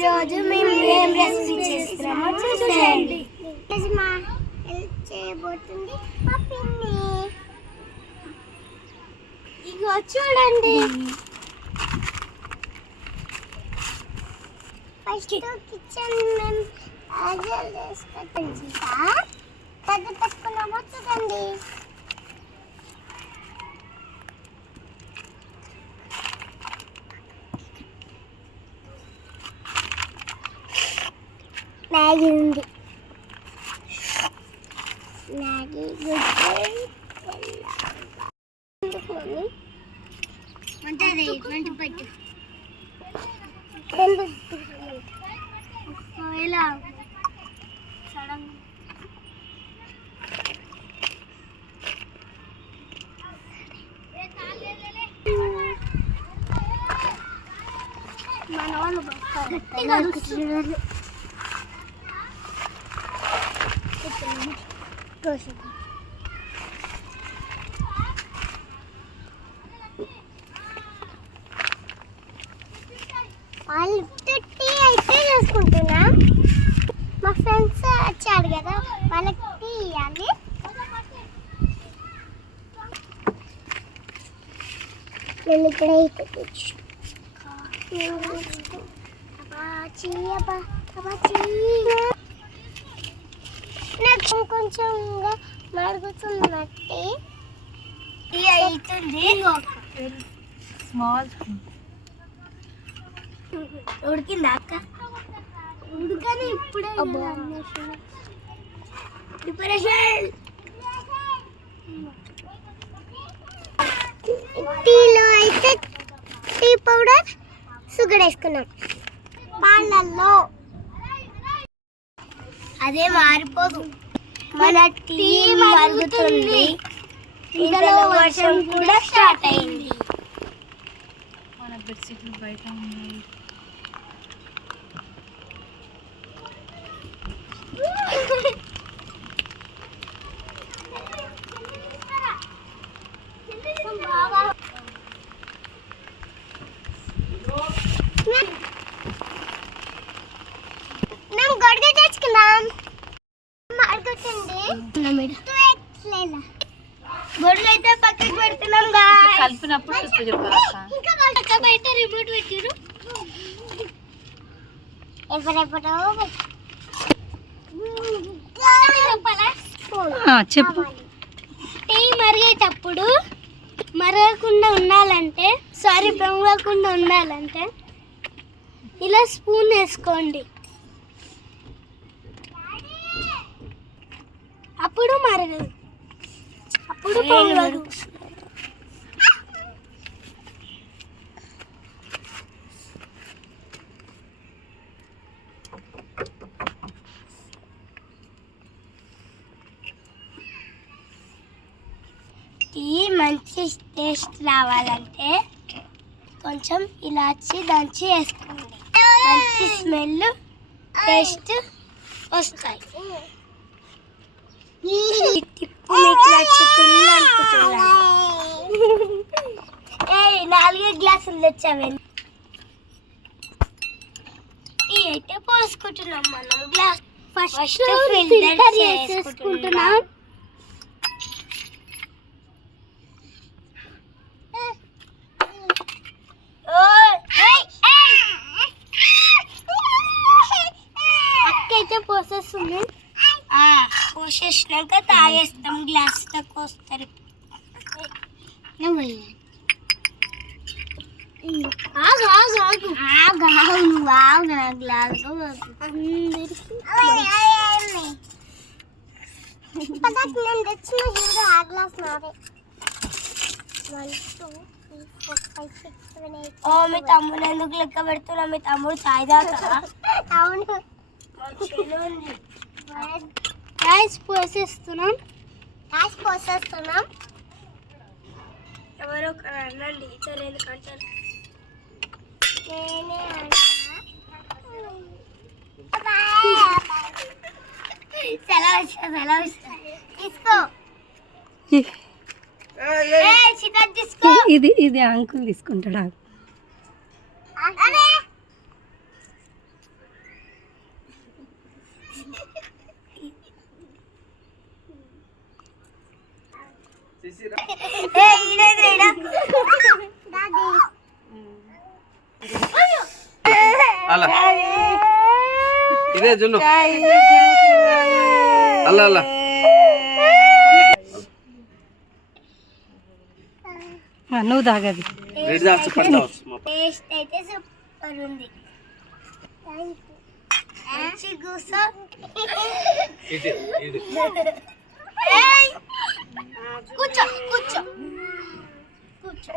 ఈరోజు మేము ఏం రెసిపీ చేస్తున్నామో చూసేయండి. చేయబోతుంది మా పిన్ని. ఇగో చూడండి. ఫస్ట్ కిచెన్ మేము పెద్ద పెట్టుకున్నామో చూడండి. మ్యాగీ ఉంది. మ్యాగీ ఇలా సడన్ మన వాళ్ళు వాళ్ళు టీ అయితే చేసుకుంటున్నా. మా ఫ్రెండ్స్ వచ్చారు కదా, వాళ్ళకి టీ ఇవ్వాలి. నేను ఇక్కడ నాకు కొంచెం మరుగుతున్నట్టు టీ అవుతుంది. స్మాల్ ఉడికిందా అక్క? ఉడకని ఇప్పుడే ప్రిపరేషన్. టీలో అయితే టీ పౌడర్, షుగర్ వేసుకున్నాం. పాలల్లో అదే మారిపోదు. మన టీ మరుగుతుంది. ఇందులో వర్షం కూడా స్టార్ట్ అయింది. మన బెడ్షీట్లు బయట ఉన్నాయి. మేము గొడుగు తెచ్చుకుందాం. గొడుగు అయితే పక్కకి పెడుతున్నాం. కలిపినప్పుడు ఇంకా బయట రిమోట్ పెట్టిరు. చెప్పు. టీ మరిగేటప్పుడు మరగకుండా ఉండాలంటే పొంగకుండా ఉండాలంటే ఇలా స్పూన్ వేసుకోండి. అప్పుడు మరగదు, అప్పుడు పొంగదు. టీ మంచి టేస్ట్ రావాలంటే కొంచెం ఇలాచి దంచి వేసుకోండి. మంచి స్మెల్, టేస్ట్ వస్తాయి. టిప్పు మీకు నచ్చుతుంది అనుకుంటున్నాను. 4 గ్లాసులు తెచ్చావే. టీ అయితే పోసుకుంటున్నాం మనం. గ్లాస్ ఫస్ట్ ఫిల్టర్ చేసుకుంటున్నాం. పోసేస్తుంది. పోసేసినాక తాగేస్తాం. గ్లాస్ తక్కువ వస్తారు. మీ తమ్ముడు ఎందుకు లెక్క పెడుతున్నా? మీ తమ్ముడు చాయ్ తాగుతారా? అవును. పోసేస్తున్నాం. ఎవరో అనండి. ఇతరు ఎందుకంటారు? తీసుకో. ఇది అంకుల్ తీసుకుంటాడా? ఇదే జున్ను అల్ల అల్ల నువ్వు తాగది టేస్ట్ అయితే సూపర్ ఉంది. మంచి కూసో. కూర్చో కూర్చో కూర్చో.